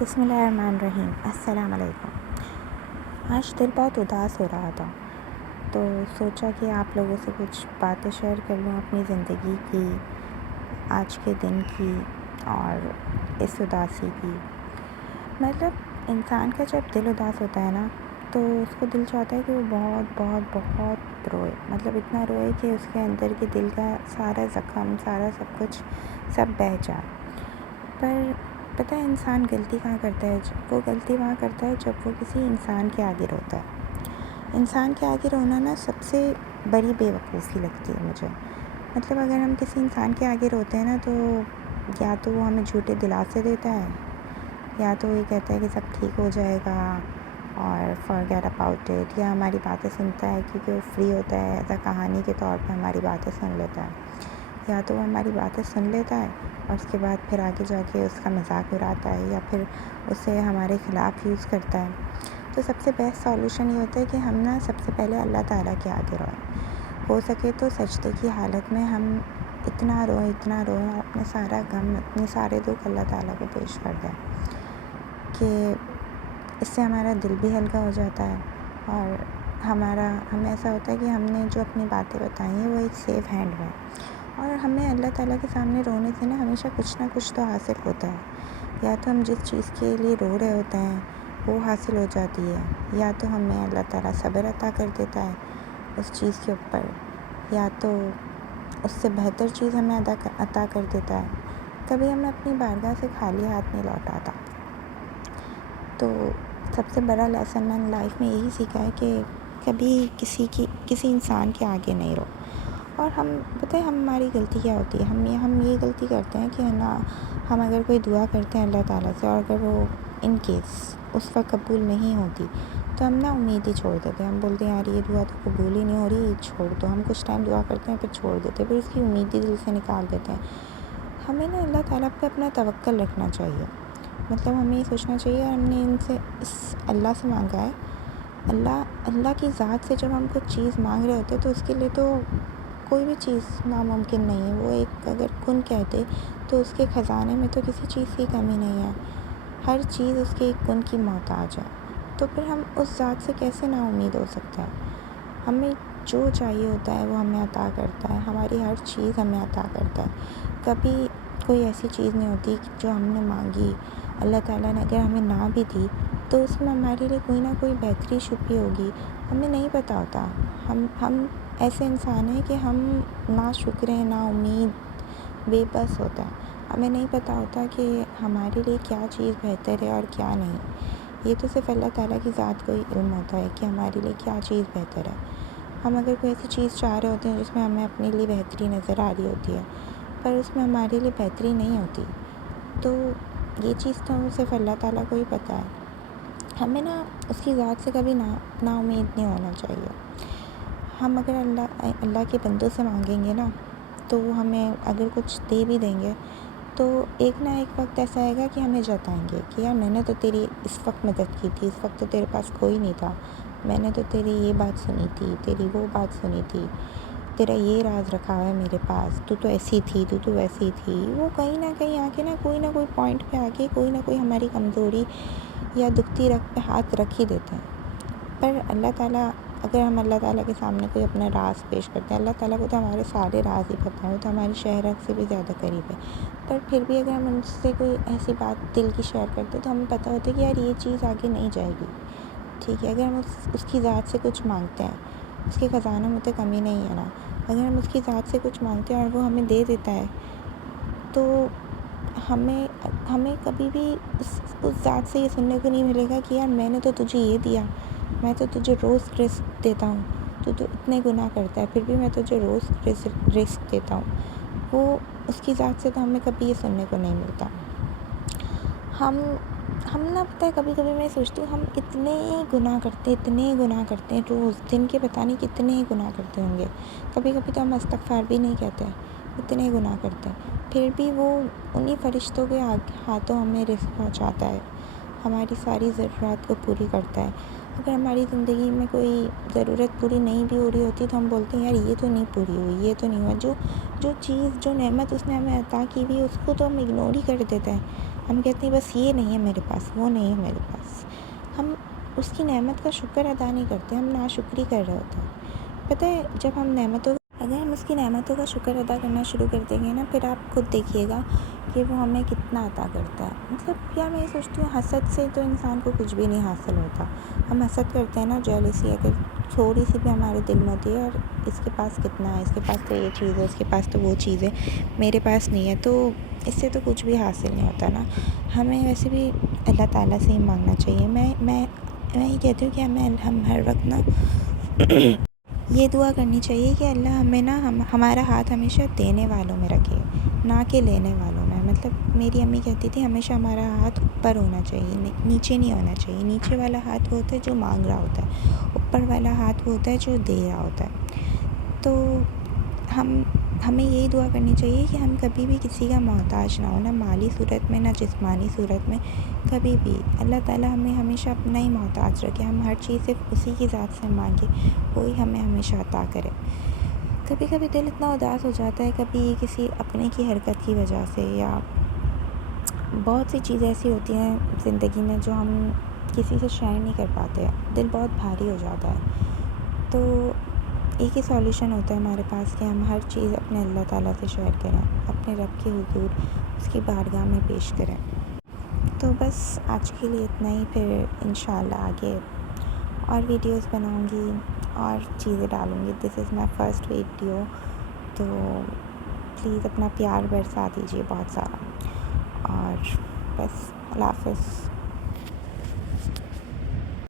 بسم اللہ الرحمن الرحیم. السلام علیکم. آج دل بہت اداس ہو رہا تھا تو سوچا کہ آپ لوگوں سے کچھ باتیں شیئر کر لوں اپنی زندگی کی، آج کے دن کی اور اس اداسی کی. مطلب انسان کا جب دل اداس ہوتا ہے نا تو اس کو دل چاہتا ہے کہ وہ بہت بہت بہت روئے، مطلب اتنا روئے کہ اس کے اندر کے دل کا سارا زخم، سارا سب کچھ سب بہہ جائے. پر پتہ ہے انسان غلطی کہاں کرتا ہے؟ وہ غلطی وہاں کرتا ہے جب وہ کسی انسان کے آگے روتا ہے. انسان کے آگے رونا نا سب سے بڑی بے وقوفی لگتی ہے مجھے. مطلب اگر ہم کسی انسان کے آگے روتے ہیں نا تو یا تو وہ ہمیں جھوٹے دلاسے دیتا ہے، یا تو یہ کہتا ہے کہ سب ٹھیک ہو جائے گا اور forget about it، یا ہماری باتیں سنتا ہے کیونکہ وہ فری ہوتا ہے، ایسا کہانی کے طور پہ ہماری باتیں سن لیتا ہے. یا تو وہ ہماری باتیں سن لیتا ہے اور اس کے بعد پھر آگے جا کے اس کا مذاق اڑاتا ہے یا پھر اسے ہمارے خلاف یوز کرتا ہے. تو سب سے بیسٹ سالوشن یہ ہوتا ہے کہ ہم نا سب سے پہلے اللہ تعالیٰ کے آگے روئیں. ہو سکے تو سجدے کی حالت میں ہم اتنا روئیں اور اپنے سارا غم، اپنے سارے دکھ اللہ تعالیٰ کو پیش کر دیں کہ اس سے ہمارا دل بھی ہلکا ہو جاتا ہے اور ہمیں ایسا ہوتا ہے کہ ہم نے جو اپنی باتیں بتائی ہیں وہ ایک سیف ہینڈ میں. اور ہمیں اللہ تعالیٰ کے سامنے رونے سے نا ہمیشہ کچھ نہ کچھ تو حاصل ہوتا ہے. یا تو ہم جس چیز کے لیے رو رہے ہوتے ہیں وہ حاصل ہو جاتی ہے، یا تو ہمیں اللہ تعالیٰ صبر عطا کر دیتا ہے اس چیز کے اوپر، یا تو اس سے بہتر چیز ہمیں عطا کر دیتا ہے. کبھی ہمیں اپنی بارگاہ سے خالی ہاتھ نہیں لوٹاتا. تو سب سے بڑا لیسن میں نے لائف میں یہی سیکھا ہے کہ کبھی کسی انسان کے آگے نہیں رو. اور پتہ ہے ہماری غلطی کیا ہوتی ہے؟ ہم یہ غلطی کرتے ہیں کہ نا ہم اگر کوئی دعا کرتے ہیں اللہ تعالیٰ سے اور اگر وہ ان کیس اس وقت قبول نہیں ہوتی تو ہم نا امید ہی چھوڑ دیتے ہیں. ہم بولتے ہیں یار یہ دعا تو قبول ہی نہیں ہو رہی، چھوڑ دو. ہم کچھ ٹائم دعا کرتے ہیں پھر چھوڑ دیتے ہیں، پھر اس کی امید ہی دل سے نکال دیتے ہیں. ہمیں نا اللہ تعالیٰ پہ اپنا توکل رکھنا چاہیے. مطلب ہمیں یہ سوچنا چاہیے ہم نے اس اللہ سے مانگا ہے. اللہ کی ذات سے جب ہم کچھ چیز مانگ رہے ہوتے تو اس کے لیے تو کوئی بھی چیز ناممکن نہیں ہے. وہ ایک اگر کن کہتے تو اس کے خزانے میں تو کسی چیز کی کمی نہیں ہے. ہر چیز اس کے ایک کن کی محتاج ہے. تو پھر ہم اس ذات سے کیسے نا امید ہو سکتے ہیں؟ ہمیں جو چاہیے ہوتا ہے وہ ہمیں عطا کرتا ہے، ہماری ہر چیز ہمیں عطا کرتا ہے. کبھی کوئی ایسی چیز نہیں ہوتی جو ہم نے مانگی اللہ تعالیٰ نے اگر ہمیں نہ بھی دی تو اس میں ہمارے لیے کوئی نہ کوئی بہتری چھپی ہوگی، ہمیں نہیں پتہ ہوتا. ہم ایسے انسان ہیں کہ ہم نا شکر ہیں، نا امید، بے بس ہوتا ہے. ہمیں نہیں پتہ ہوتا کہ ہمارے لیے کیا چیز بہتر ہے اور کیا نہیں. یہ تو صرف اللہ تعالیٰ کی ذات کو ہی علم ہوتا ہے کہ ہمارے لیے کیا چیز بہتر ہے. ہم اگر کوئی ایسی چیز چاہ رہے ہوتے ہیں جس میں ہمیں اپنے لیے بہتری نظر آ رہی ہوتی ہے پر اس میں ہمارے لیے بہتری نہیں ہوتی، تو یہ چیز تو صرف اللہ تعالیٰ کو ہی پتہ ہے. ہمیں نا اس کی ذات سے کبھی نا امید نہیں ہونا چاہیے. ہم اگر اللہ کے بندوں سے مانگیں گے نا تو وہ ہمیں اگر کچھ دے بھی دیں گے تو ایک نہ ایک وقت ایسا آئے گا کہ ہمیں جتائیں گے کہ یار میں نے تو تیری اس وقت مدد کی تھی، اس وقت تو تیرے پاس کوئی نہیں تھا، میں نے تو تیری یہ بات سنی تھی، تیری وہ بات سنی تھی، تیرا یہ راز رکھا ہوا ہے میرے پاس، تو ایسی تھی، تو ویسی تھی. وہ کہیں نہ کہیں آ کے نا کوئی پوائنٹ پہ آ کے کوئی نہ کوئی ہماری کمزوری یا دکھتی رگ پہ ہاتھ رکھ ہی دیتے ہیں. پر اللہ تعالیٰ اگر ہم اللہ تعالیٰ کے سامنے کوئی اپنا راز پیش کرتے ہیں، اللہ تعالیٰ کو تو ہمارے سارے راز ہی پتہ ہیں، وہ تو ہماری شہرت سے بھی زیادہ قریب ہے. پر پھر بھی اگر ہم ان سے کوئی ایسی بات دل کی شیئر کرتے ہیں تو ہمیں پتہ ہوتا ہے کہ یار یہ چیز آگے نہیں جائے گی. ٹھیک ہے، اگر ہم اس کی ذات سے کچھ مانگتے ہیں، اس کے خزانوں میں تو کمی نہیں ہے نا. اگر ہم اس کی ذات سے کچھ مانگتے ہیں اور وہ ہمیں دے دیتا ہے تو ہمیں کبھی بھی اس ذات سے یہ سننے کو نہیں ملے گا کہ یار میں نے تو تجھے یہ دیا، میں تو تجھے روز رزق دیتا ہوں، تو اتنے گناہ کرتا ہے پھر بھی میں تجھے روز رزق دیتا ہوں. وہ اس کی ذات سے تو ہمیں کبھی یہ سننے کو نہیں ملتا. ہم نہ پتہ ہے کبھی میں سوچتی ہوں ہم اتنے گناہ کرتے ہیں روز دن کے پتہ نہیں کتنے گناہ کرتے ہوں گے. کبھی تو ہم استغفار بھی نہیں کہتے، اتنے گناہ کرتے ہیں پھر بھی وہ انہی فرشتوں کے ہاتھوں ہمیں رزق پہنچاتا ہے، ہماری ساری ضرورت کو پوری کرتا ہے. اگر ہماری زندگی میں کوئی ضرورت پوری نہیں بھی ہو رہی ہوتی تو ہم بولتے ہیں یار یہ تو نہیں پوری ہوئی، یہ تو نہیں ہوا. جو چیز جو نعمت اس نے ہمیں عطا کی ہوئی اس کو تو ہم اگنور ہی کر دیتے ہیں. ہم کہتے ہیں بس یہ نہیں ہے میرے پاس، وہ نہیں ہے میرے پاس. ہم اس کی نعمت کا شکر ادا نہیں کرتے، ہم ناشکری کر رہے ہوتے ہیں. پتہ ہے جب ہم اگر ہم اس کی نعمتوں کا شکر ادا کرنا شروع کر دیں گے نا، پھر آپ خود دیکھیے گا کہ وہ ہمیں کتنا عطا کرتا ہے. مطلب یار میں یہ سوچتی ہوں حسد سے تو انسان کو کچھ بھی نہیں حاصل ہوتا. ہم حسد کرتے ہیں نا، جیلسی اگر تھوڑی سی بھی ہمارے دل میں ہوتی ہے، اور اس کے پاس کتنا ہے، اس کے پاس تو یہ چیز ہے، اس کے پاس تو وہ چیز ہے، میرے پاس نہیں ہے، تو اس سے تو کچھ بھی حاصل نہیں ہوتا نا. ہمیں ویسے بھی اللہ تعالیٰ سے ہی مانگنا چاہیے. میں یہ کہتی ہوں کہ ہم ہر وقت نا یہ دعا کرنی چاہیے کہ اللہ ہمیں نا ہمارا ہاتھ ہمیشہ دینے والوں میں رکھے، نہ کہ لینے والوں میں. مطلب میری امی کہتی تھی ہمیشہ ہمارا ہاتھ اوپر ہونا چاہیے، نیچے نہیں ہونا چاہیے. نیچے والا ہاتھ وہ ہوتا ہے جو مانگ رہا ہوتا ہے، اوپر والا ہاتھ وہ ہوتا ہے جو دے رہا ہوتا ہے. تو ہمیں یہی دعا کرنی چاہیے کہ ہم کبھی بھی کسی کا محتاج نہ ہو، نہ مالی صورت میں، نہ جسمانی صورت میں. کبھی بھی اللہ تعالیٰ ہمیں ہمیشہ اپنا ہی محتاج رکھے. ہم ہر چیز صرف اسی کی ذات سے مانگیں، وہی ہمیں ہمیشہ عطا کرے. کبھی کبھی دل اتنا اداس ہو جاتا ہے، کبھی کسی اپنے کی حرکت کی وجہ سے، یا بہت سی چیزیں ایسی ہوتی ہیں زندگی میں جو ہم کسی سے شیئر نہیں کر پاتے، دل بہت بھاری ہو جاتا ہے. تو ایک ہی سولیوشن ہوتا ہے ہمارے پاس کہ ہم ہر چیز اپنے اللہ تعالیٰ سے شیئر کریں، اپنے رب کے حضور اس کی بارگاہ میں پیش کریں. تو بس آج کے لیے اتنا ہی. پھر انشاءاللہ آگے اور ویڈیوز بناؤں گی اور چیزیں ڈالوں گی. دس از مائی فرسٹ ویڈیو، تو پلیز اپنا پیار برسا دیجیے بہت سارا. اور بس اللہ حافظ.